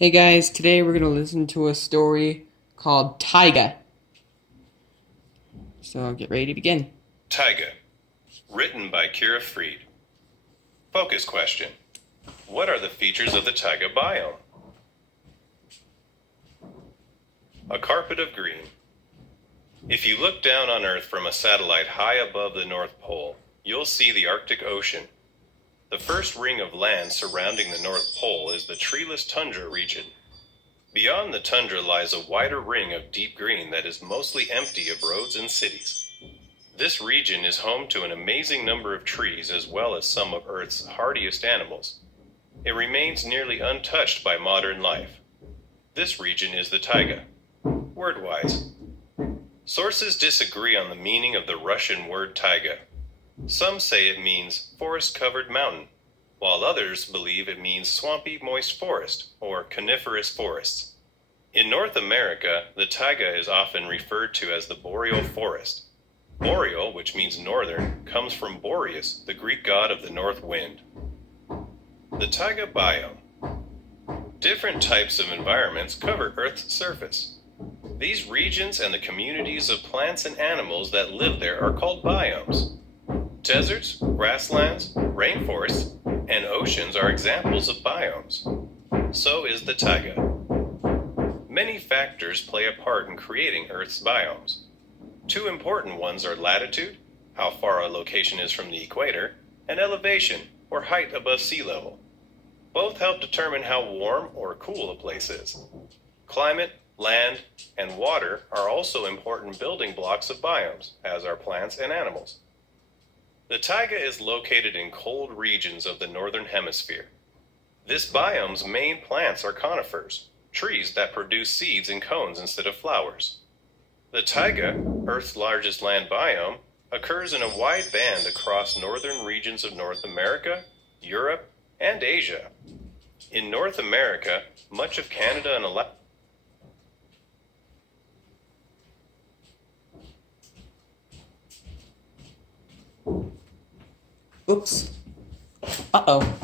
Hey guys, today we're going to listen to a story called Taiga. So get ready to begin. Taiga, written by Kira Freed. Focus question. What are the features of the Taiga biome? A carpet of green. If you look down on Earth from a satellite high above the North Pole, you'll see the Arctic Ocean. The first ring of land surrounding the North Pole is the treeless tundra region. Beyond the tundra lies a wider ring of deep green that is mostly empty of roads and cities. This region is home to an amazing number of trees as well as some of Earth's hardiest animals. It remains nearly untouched by modern life. This region is the taiga. Word-wise, sources disagree on the meaning of the Russian word taiga. Some say it means forest-covered mountain, while others believe it means swampy, moist forest, or coniferous forests. In North America, the taiga is often referred to as the boreal forest. Boreal, which means northern, comes from Boreas, the Greek god of the north wind. The Taiga Biome. Different types of environments cover Earth's surface. These regions and the communities of plants and animals that live there are called biomes. Deserts, grasslands, rainforests, and oceans are examples of biomes. So is the taiga. Many factors play a part in creating Earth's biomes. Two important ones are latitude, how far a location is from the equator, and elevation, or height above sea level. Both help determine how warm or cool a place is. Climate, land, and water are also important building blocks of biomes, as are plants and animals. The taiga is located in cold regions of the northern hemisphere. This biome's main plants are conifers, trees that produce seeds in cones instead of flowers. The taiga, Earth's largest land biome, occurs in a wide band across northern regions of North America, Europe, and Asia. In North America, much of Canada and Alaska. Oops. Uh-oh.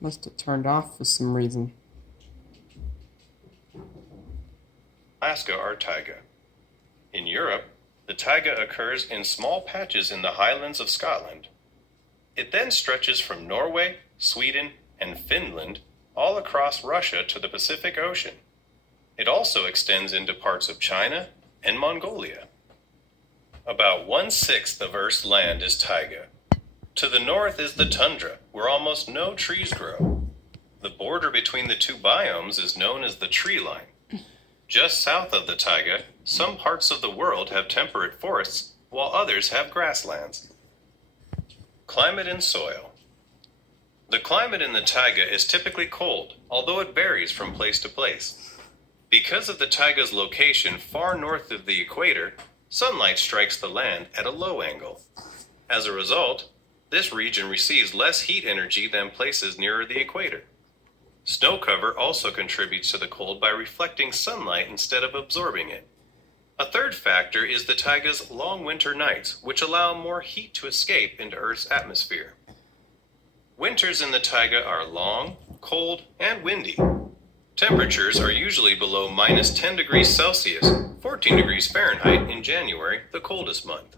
Must have turned off for some reason. Alaska are taiga. In Europe, the taiga occurs in small patches in the highlands of Scotland. It then stretches from Norway, Sweden, and Finland all across Russia to the Pacific Ocean. It also extends into parts of China and Mongolia. About 1/6 of Earth's land is taiga. To the north is the tundra, where almost no trees grow. The border between the two biomes is known as the tree line. Just south of the taiga, some parts of the world have temperate forests, while others have grasslands. Climate and soil. The climate in the taiga is typically cold, although it varies from place to place. Because of the taiga's location far north of the equator, sunlight strikes the land at a low angle. As a result, this region receives less heat energy than places nearer the equator. Snow cover also contributes to the cold by reflecting sunlight instead of absorbing it. A third factor is the taiga's long winter nights, which allow more heat to escape into Earth's atmosphere. Winters in the taiga are long, cold, and windy. Temperatures are usually below -10 degrees Celsius, 14 degrees Fahrenheit in January, the coldest month.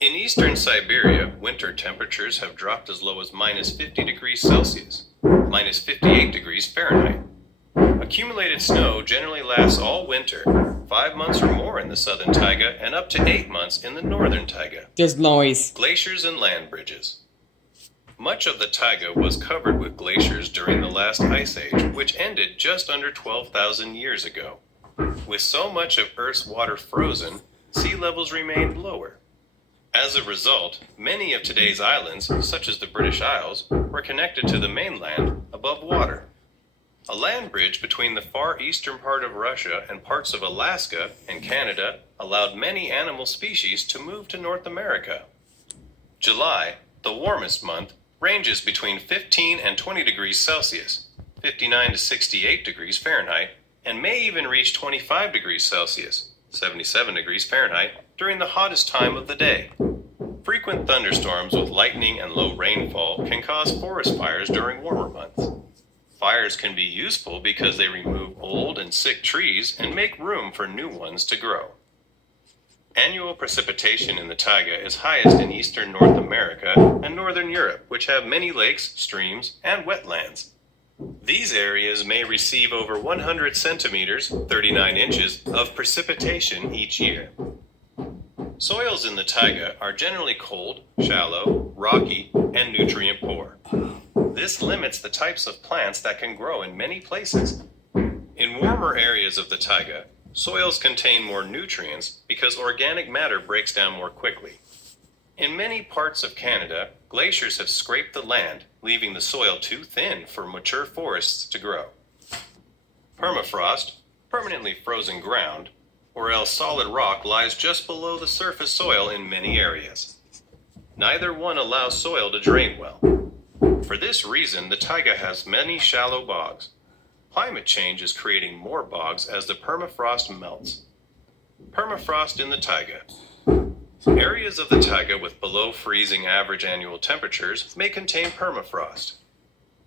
In eastern Siberia, winter temperatures have dropped as low as -50 degrees Celsius, -58 degrees Fahrenheit. Accumulated snow generally lasts all winter, 5 months or more in the southern taiga and up to 8 months in the northern taiga. There's noise. Glaciers and land bridges. Much of the taiga was covered with glaciers during the last ice age, which ended just under 12,000 years ago. With so much of Earth's water frozen, sea levels remained lower. As a result, many of today's islands, such as the British Isles, were connected to the mainland above water. A land bridge between the far eastern part of Russia and parts of Alaska and Canada allowed many animal species to move to North America. July, the warmest month, ranges between 15 and 20 degrees Celsius, 59 to 68 degrees Fahrenheit, and may even reach 25 degrees Celsius, 77 degrees Fahrenheit, during the hottest time of the day. Frequent thunderstorms with lightning and low rainfall can cause forest fires during warmer months. Fires can be useful because they remove old and sick trees and make room for new ones to grow. Annual precipitation in the taiga is highest in eastern North America and northern Europe, which have many lakes, streams, and wetlands. These areas may receive over 100 centimeters, 39 inches, of precipitation each year. Soils in the taiga are generally cold, shallow, rocky, and nutrient poor. This limits the types of plants that can grow in many places. In warmer areas of the taiga, soils contain more nutrients because organic matter breaks down more quickly. In many parts of Canada, glaciers have scraped the land, leaving the soil too thin for mature forests to grow. Permafrost, permanently frozen ground, or else solid rock lies just below the surface soil in many areas. Neither one allows soil to drain well. For this reason, the taiga has many shallow bogs. Climate change is creating more bogs as the permafrost melts. Permafrost in the taiga. Areas of the taiga with below freezing average annual temperatures may contain permafrost.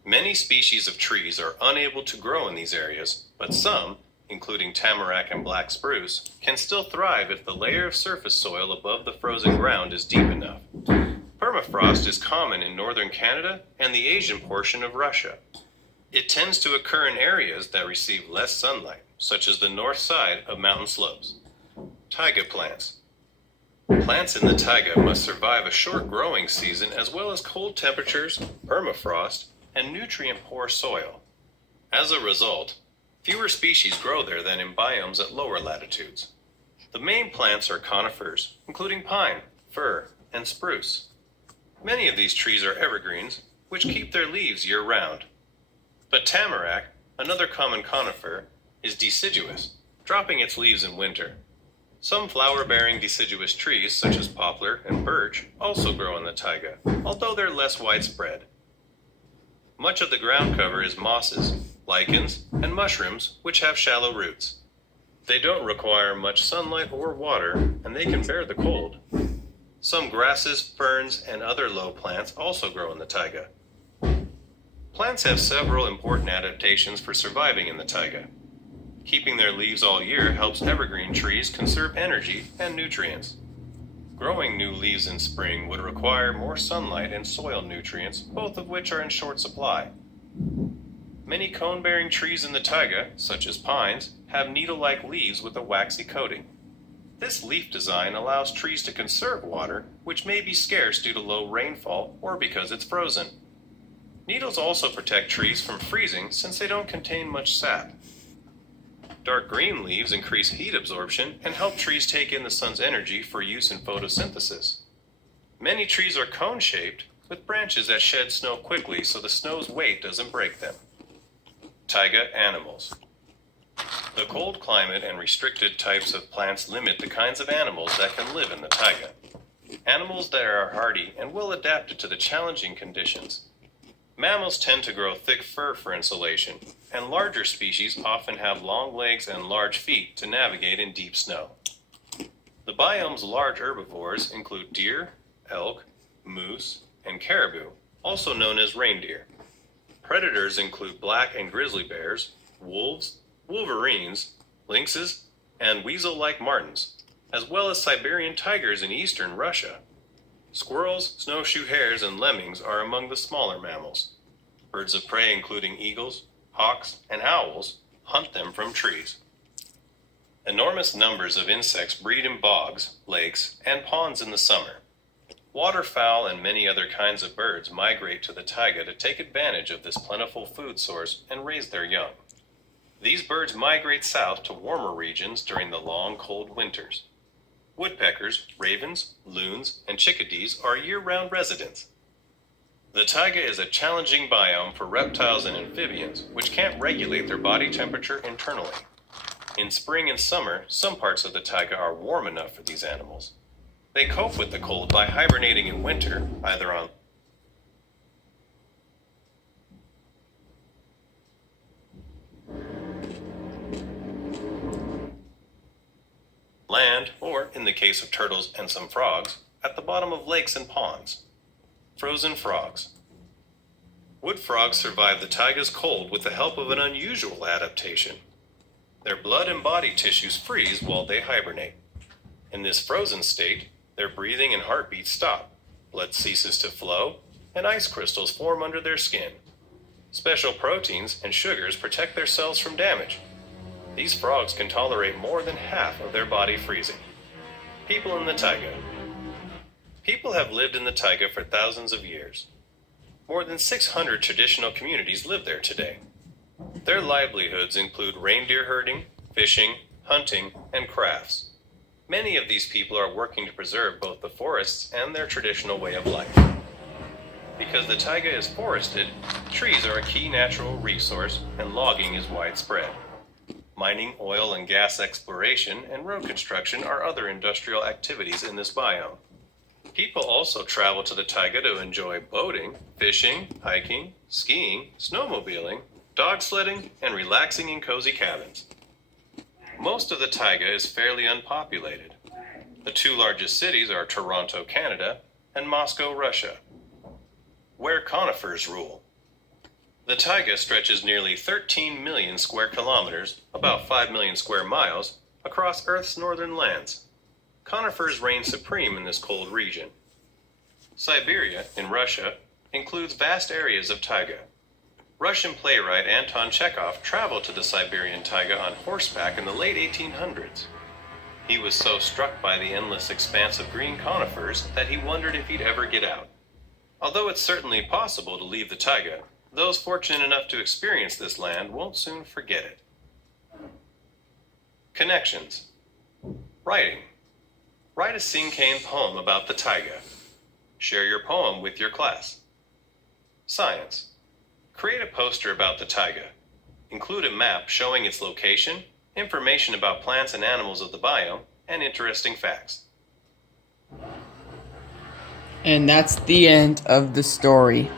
Many species of trees are unable to grow in these areas, but some, including tamarack and black spruce, can still thrive if the layer of surface soil above the frozen ground is deep enough. Permafrost is common in northern Canada and the Asian portion of Russia. It tends to occur in areas that receive less sunlight, such as the north side of mountain slopes. Taiga plants. Plants in the taiga must survive a short growing season as well as cold temperatures, permafrost, and nutrient-poor soil. As a result, fewer species grow there than in biomes at lower latitudes. The main plants are conifers, including pine, fir, and spruce. Many of these trees are evergreens, which keep their leaves year-round. But tamarack, another common conifer, is deciduous, dropping its leaves in winter. Some flower-bearing deciduous trees, such as poplar and birch, also grow in the taiga, although they're less widespread. Much of the ground cover is mosses, lichens, and mushrooms, which have shallow roots. They don't require much sunlight or water, and they can bear the cold. Some grasses, ferns, and other low plants also grow in the taiga. Plants have several important adaptations for surviving in the taiga. Keeping their leaves all year helps evergreen trees conserve energy and nutrients. Growing new leaves in spring would require more sunlight and soil nutrients, both of which are in short supply. Many cone-bearing trees in the taiga, such as pines, have needle-like leaves with a waxy coating. This leaf design allows trees to conserve water, which may be scarce due to low rainfall or because it's frozen. Needles also protect trees from freezing since they don't contain much sap. Dark green leaves increase heat absorption and help trees take in the sun's energy for use in photosynthesis. Many trees are cone-shaped, with branches that shed snow quickly so the snow's weight doesn't break them. Taiga animals. The cold climate and restricted types of plants limit the kinds of animals that can live in the taiga. Animals that are hardy and well adapted to the challenging conditions. Mammals tend to grow thick fur for insulation, and larger species often have long legs and large feet to navigate in deep snow. The biome's large herbivores include deer, elk, moose, and caribou, also known as reindeer. Predators include black and grizzly bears, wolves, wolverines, lynxes, and weasel-like martens, as well as Siberian tigers in eastern Russia. Squirrels, snowshoe hares, and lemmings are among the smaller mammals. Birds of prey, including eagles, hawks, and owls, hunt them from trees. Enormous numbers of insects breed in bogs, lakes, and ponds in the summer. Waterfowl and many other kinds of birds migrate to the taiga to take advantage of this plentiful food source and raise their young. These birds migrate south to warmer regions during the long, cold winters. Woodpeckers, ravens, loons, and chickadees are year-round residents. The taiga is a challenging biome for reptiles and amphibians, which can't regulate their body temperature internally. In spring and summer, some parts of the taiga are warm enough for these animals. They cope with the cold by hibernating in winter, either on land, or, in the case of turtles and some frogs, at the bottom of lakes and ponds. Frozen frogs. Wood frogs survive the taiga's cold with the help of an unusual adaptation. Their blood and body tissues freeze while they hibernate. In this frozen state, their breathing and heartbeat stop, blood ceases to flow, and ice crystals form under their skin. Special proteins and sugars protect their cells from damage. These frogs can tolerate more than half of their body freezing. People in the taiga. People have lived in the taiga for thousands of years. More than 600 traditional communities live there today. Their livelihoods include reindeer herding, fishing, hunting, and crafts. Many of these people are working to preserve both the forests and their traditional way of life. Because the taiga is forested, trees are a key natural resource and logging is widespread. Mining, oil and gas exploration, and road construction are other industrial activities in this biome. People also travel to the taiga to enjoy boating, fishing, hiking, skiing, snowmobiling, dog sledding, and relaxing in cozy cabins. Most of the taiga is fairly unpopulated. The two largest cities are Toronto, Canada, and Moscow, Russia, where conifers rule. The taiga stretches nearly 13 million square kilometers, about 5 million square miles, across Earth's northern lands. Conifers reign supreme in this cold region. Siberia, in Russia, includes vast areas of taiga. Russian playwright Anton Chekhov traveled to the Siberian taiga on horseback in the late 1800s. He was so struck by the endless expanse of green conifers that he wondered if he'd ever get out. Although it's certainly possible to leave the taiga, those fortunate enough to experience this land won't soon forget it. Connections. Writing. Write a Singkane poem about the taiga. Share your poem with your class. Science. Create a poster about the taiga. Include a map showing its location, information about plants and animals of the biome, and interesting facts. And that's the end of the story.